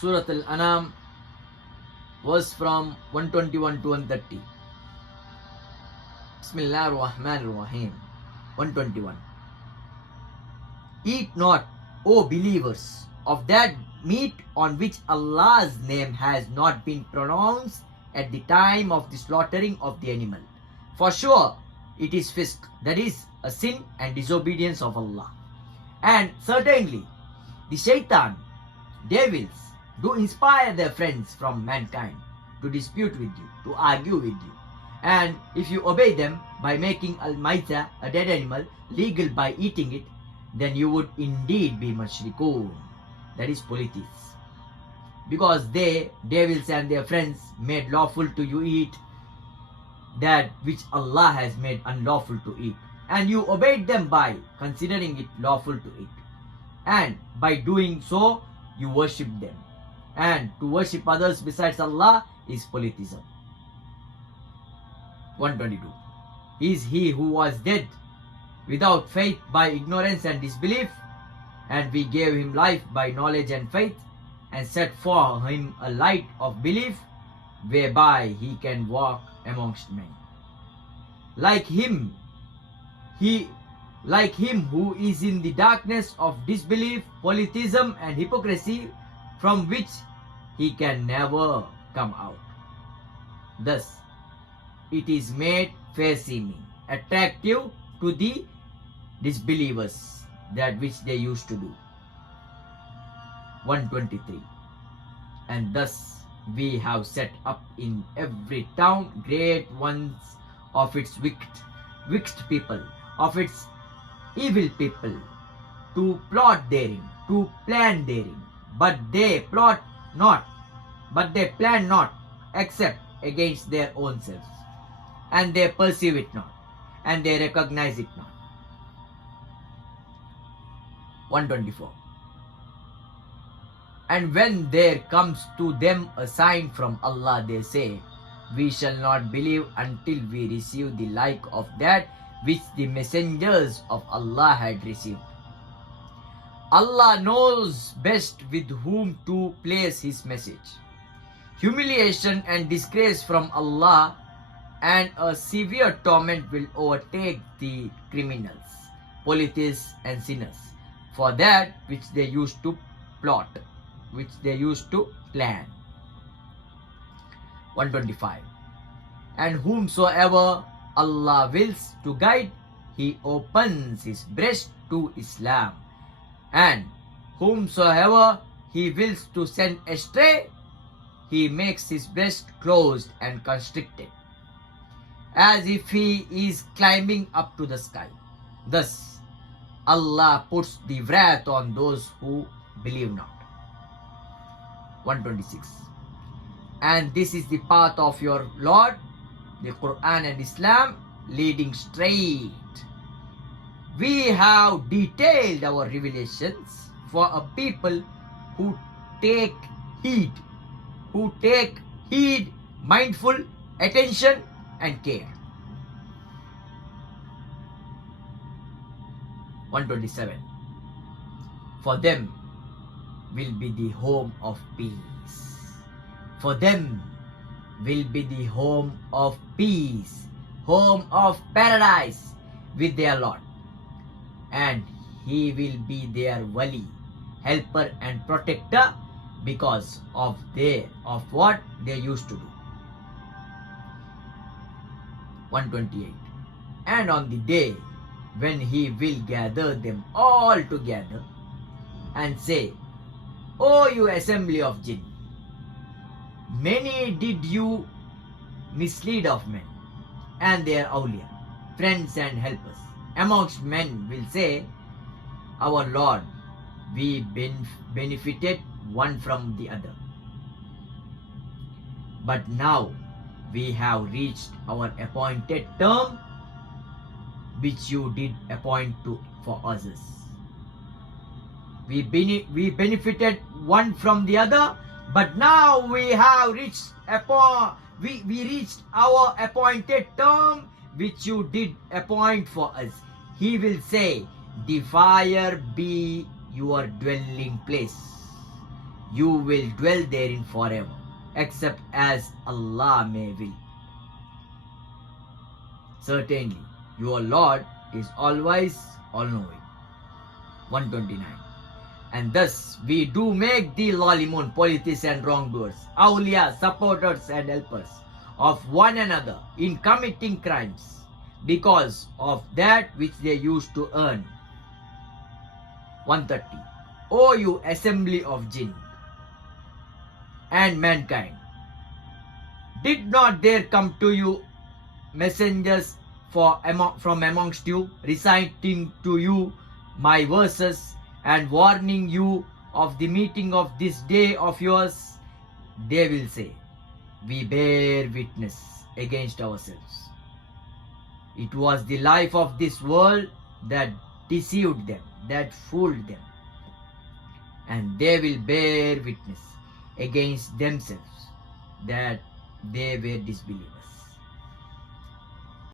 Surah al-Anam, verse from 121 to 130. Bismillah ar-Rahman ar-Rahim. 121. Eat not, O believers, of that meat on which Allah's name has not been pronounced at the time of the slaughtering of the animal. For sure, it is fisk, that is, a sin and disobedience of Allah. And certainly, the shaitan, devils, do inspire their friends from mankind to dispute with you, to argue with you. And if you obey them by making al-maita, a dead animal, legal by eating it, then you would indeed be mushrikun, that is polytheists. Because they, devils and their friends, made lawful to you eat that which Allah has made unlawful to eat. And you obeyed them by considering it lawful to eat. And by doing so, you worship them. And to worship others besides Allah is polytheism. 122. Is he who was dead without faith by ignorance and disbelief, and we gave him life by knowledge and faith, and set for him a light of belief, whereby he can walk amongst men. Like him who is in the darkness of disbelief, polytheism and hypocrisy, from which he can never come out. Thus, it is made fair-seeming, attractive to the disbelievers, that which they used to do. 123. And thus we have set up in every town great ones of its wicked people, of its evil people, to plot therein, to plan therein, but they plan not, except against their own selves, and they perceive it not, and they recognize it not. 124. And when there comes to them a sign from Allah, they say, we shall not believe until we receive the like of that which the messengers of Allah had received. Allah knows best with whom to place his message. Humiliation and disgrace from Allah and a severe torment will overtake the criminals, polytheists and sinners, for that which they used to plot, which they used to plan. 125. And whomsoever Allah wills to guide, he opens his breast to Islam. And whomsoever he wills to send astray, he makes his breast closed and constricted, as if he is climbing up to the sky. Thus, Allah puts the wrath on those who believe not. 126. And this is the path of your Lord, the Quran and Islam, leading straight. We have detailed our revelations for a people who take heed, mindful attention and care. 127. For them will be the home of peace. For them will be the home of peace, home of paradise with their Lord. And he will be their wali, helper and protector, because of what they used to do. 128. And on the day when he will gather them all together and say, O you assembly of jinn, many did you mislead of men and their awliya, friends and helpers. Amongst men will say, our Lord, we benefited one from the other. But now we have reached our appointed term, which you did appoint for others. We benefited one from the other, but now we have reached we reached our appointed term, which you did appoint for us. He will say, the fire be your dwelling place. you will dwell therein forever, except as Allah may will. Certainly, your Lord is always all-knowing. 129. And thus we do make the Lalimun, polytheists and wrongdoers, awliya, supporters and helpers of one another in committing crimes, because of that which they used to earn. 130. O you assembly of jinn and mankind, did not there come to you messengers from amongst you, reciting to you my verses and warning you of the meeting of this day of yours? They will say, we bear witness against ourselves. It was the life of this world that deceived them, that fooled them. And they will bear witness against themselves that they were disbelievers.